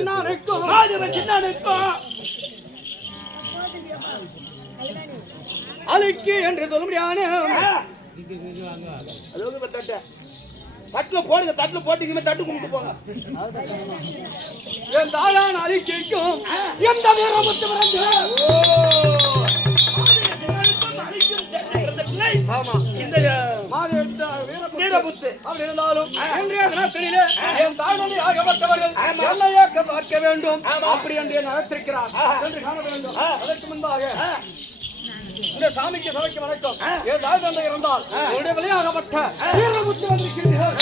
சென்னானுக்கும் மாதவன் சின்னனுக்கும் அழுக்கு என்று சொல்ல முடியாது. தட்டுல போடுங்க தட்டுல போட்டீங்கன்னா தட்டு கும்பிட்டு போங்க. என் தாயான அறிக்கைக்கும் எந்த வீரமுத்து பிறந்து வீரமுத்து வீரபுத்து அப்படி இருந்தாலும் இன்றைய தினத்திலே என் தாய்மொழி ஆகப்பட்டவர்கள் என்னை ஏற்க பார்க்க வேண்டும். அப்படி என்று நடத்திருக்கிறார் என்று காண வேண்டும். அதற்கு முன்பாக இந்த சாமிக்கு சபைக்கு வணக்கம். என் தாய் தந்தை இருந்தால் உங்களுடைய வெளியாகப்பட்ட வீரமுத்து வந்திருக்கிறீர்கள்.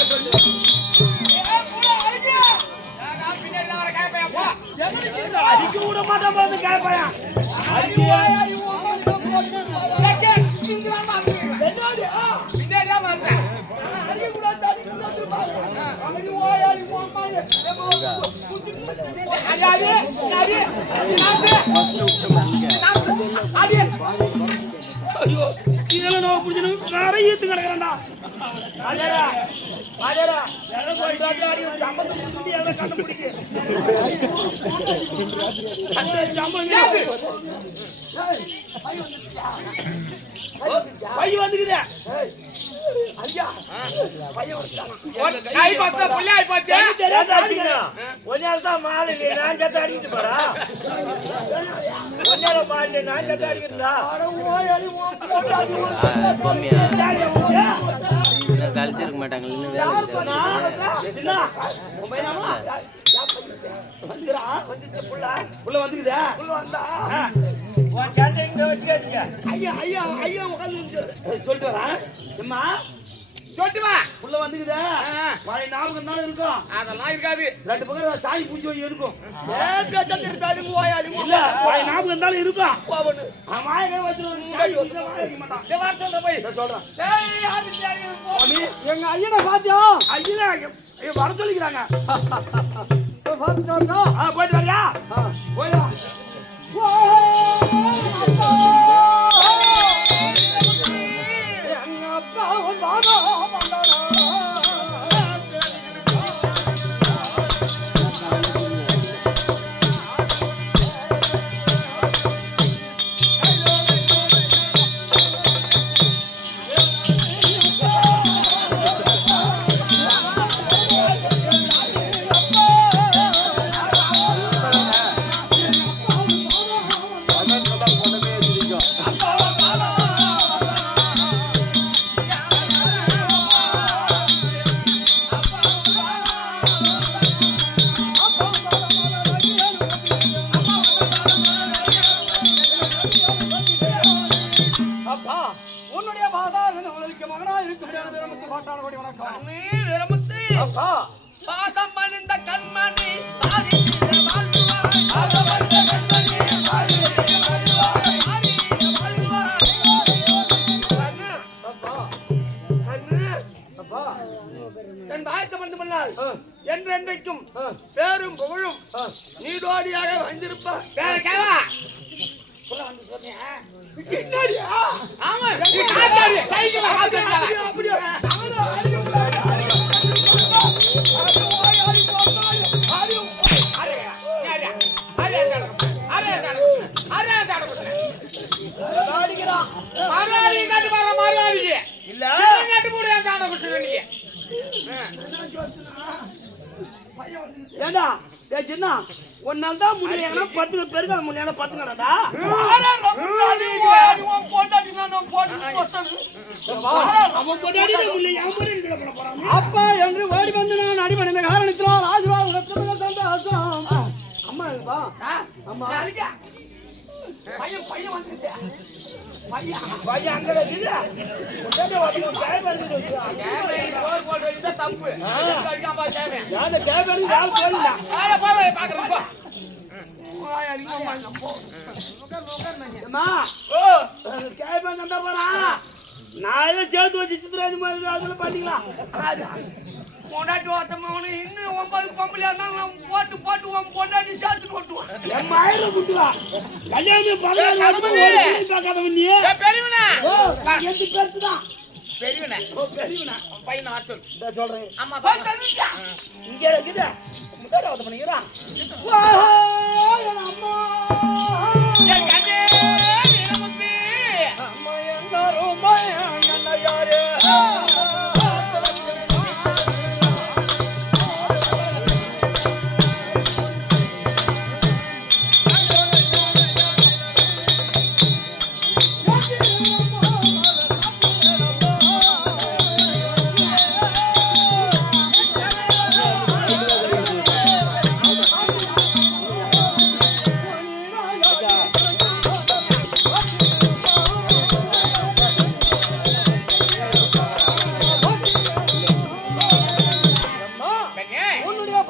அடிக்க விட மாட்டேன் பாத்து கேட்பேன். ஐயோ இதெல்லாம் நோய் பிடிச்சணும் வேற ஈத்து கிடக்குறேன்டா ராஜாரா ராஜாரா எல்லாம் போயிட்டு ராஜா அடி சம்பளத்தை எல்லாம் கண்ணு அந்த சம்பளம் பை வந்துக்குது. ஐயா பையன் ஒன்னால்தான் மாலை நீ நான் சத்த அடிக்கிட்டு போறா? ஒன்னால மாலை நான் அடிக்கிறா கழிச்சிருக்க மாட்டாங்க இன்னும் வேலை வந்துக்குதா? உன் இங்க வச்சுக்காதீங்க. ஐயா ஐயா ஐயா உட்காந்து சொல்லிட்டு வரேன் அம்மா சொல்லிட்டு வா. உள்ள வந்துக்குதா. மழை ஞாபகம் தானே இருக்கும். அதெல்லாம் இருக்காது. ரெண்டு பக்கம் சாமி பூச்சி வை இருக்கும். இல்ல மழை ஞாபகம் இருந்தாலும் இருக்கும். மாயவே வச்சிருவான் மாட்டான். போய். சொல்றேன். எங்க ஐயனை பாத்தியா ஐயா ஐயா, வர சொல்லிக்கிறாங்க. போயிட்டு வரியா? அப்பா. பாதம் பணிந்த கண்மணி. பாதம் பணிந்த கண்மணி என் மருந்து பண்ணால் ஆ. என்றென்றைக்கும். பேரும் புகழும். நீடோடியாக வந்திருப்ப. அப்படியா ஏண்டா? ஏ சின்ன. உன்னால தான் முடியல பத்துங்க பெருக முடியல பத்துங்கடா அப்பா என்று ஓடி வந்து நான் காரணத்தினால் ஆசீர்வாதம் ரத்தமிக சந்தோஷம் அம்மா அம்மா. பையன் பையன் வந்து பையன் அங்க இருக்குது உடனே வந்து தப்பு. யார் போறீங்க அம்மா நான் சேர்த்து வச்சு சித்திராஜ் மாதிரி அதுல பண்ணிக்கலாம் பொண்டாட்டி ஓட்டமான இன்னும் ஒன்பது பொம்பளையா இருந்தாலும் போட்டு போட்டு உன் பொண்டாட்டி சேர்த்து ஓட்டுவான் என் மயில குட்டுவா கல்யாணம் பதினாறு நீ ஓ எந்த தான் பெரியவனே ஓ, பெரியவனா? பையனை சொல்றேன். ஆமா இங்க இருக்குது தள்ளிட்டா. இங்க இருக்குது. முன்னாடி ஒருத்தன் பண்ணிக்கிறான். வா, என் அம்மா.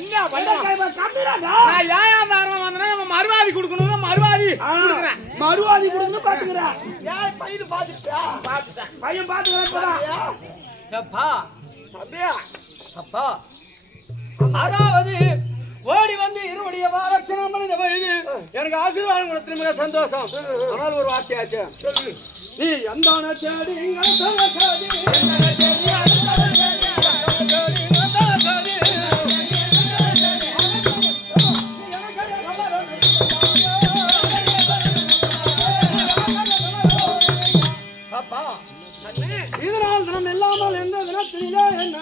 என்ன நான் ஏன் அந்த ஆர்வம் வந்தேன்னா நம்ம மறுவாதி கொடுக்கணும் மறுவாதி கொடுக்குறேன். மறுவாதி கொடுக்கணும் பாத்துக்கிறேன். ஏய், பையன் பாத்துக்கிட்டா? பார்த்துட்டேன் பையன் பாத்துக்கிறேன். அப்பா அப்படியா? அப்பா அதாவது ஓடி வந்து இருவடைய வாரத்தினம் மனித வயது எனக்கு ஆசீர்வாதம் கொடுத்து மிக சந்தோஷம். ஆனால் ஒரு வார்த்தையாச்சு சொல்லு. நீ எந்தான தேடி இங்க இதனால் தினம் இல்லாமல் தினத்திலே என்ன.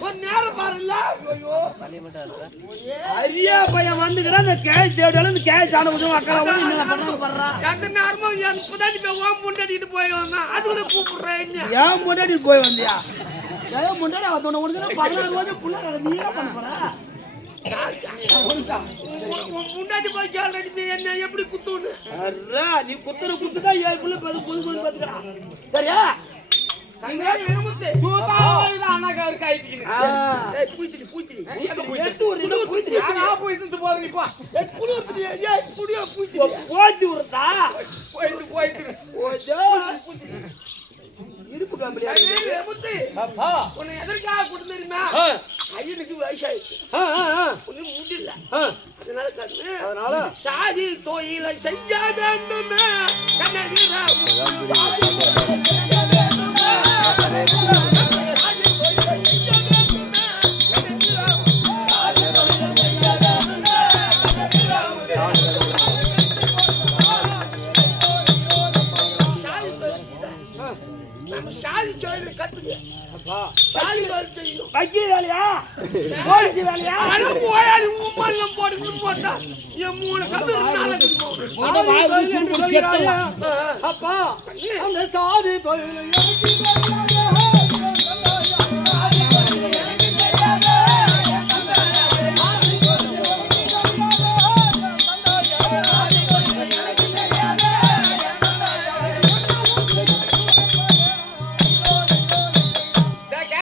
ஒரு நேரம் பாருல்ல. அரியா பையன் வந்துக்கிறான் இந்த கேஸ் தேவையான இந்த கேஸ் ஆன கொஞ்சம் அக்கா எந்த நேரமும் என் புதாட்டி போய் ஓம் முன்னாடிட்டு போய் வந்தான் அதுக்குள்ள கூப்பிடுறேன் என்ன? ஏன் முன்னாடி போய் வந்தியா? ஏன் முன்னாடி அவன் உன்னை உனக்கு பதினாறு வருஷம் புள்ள நீ என்ன பண்ண போற? முன்னாடி போய் கேள்வி என்ன எப்படி குத்துன்னு? நீ குத்துற குத்துதான் ஏழு புள்ள பது புது புது பாத்துக்கிறான் சரியா? சூத்தாயில அண்ணாக்கா இருக்கு ஆயிட்டு ஆ. ஏய் பூச்சிடி பூச்சிடி. எடுத்து ஒரு ரெண்டு பூச்சி விடுறதா போயிட்டு போயிட்டு இருப்பு முத்து. அப்பா. உன்னை எதற்காக ஆ, ஐயனுக்கு வயசாயிடுச்சு. ஒன்னும் முடியல. அதனால கண்ணு அதனால? சாதி தொழிலை செய்ய வேண்டுமே. கண்ணகிரா வக்கீல் வேலையா போலீஸ் வேலையா அட போயாடி உம்மெல்லாம் போட்டுக்கிட்டு போட்டா என் மூணு சது நாளைக்கு போகும் போட வாய் வச்சு என்று துண்டு செத்தலாம். சொல்கிறாயா? அப்பா அந்த சாதி தொழிலை.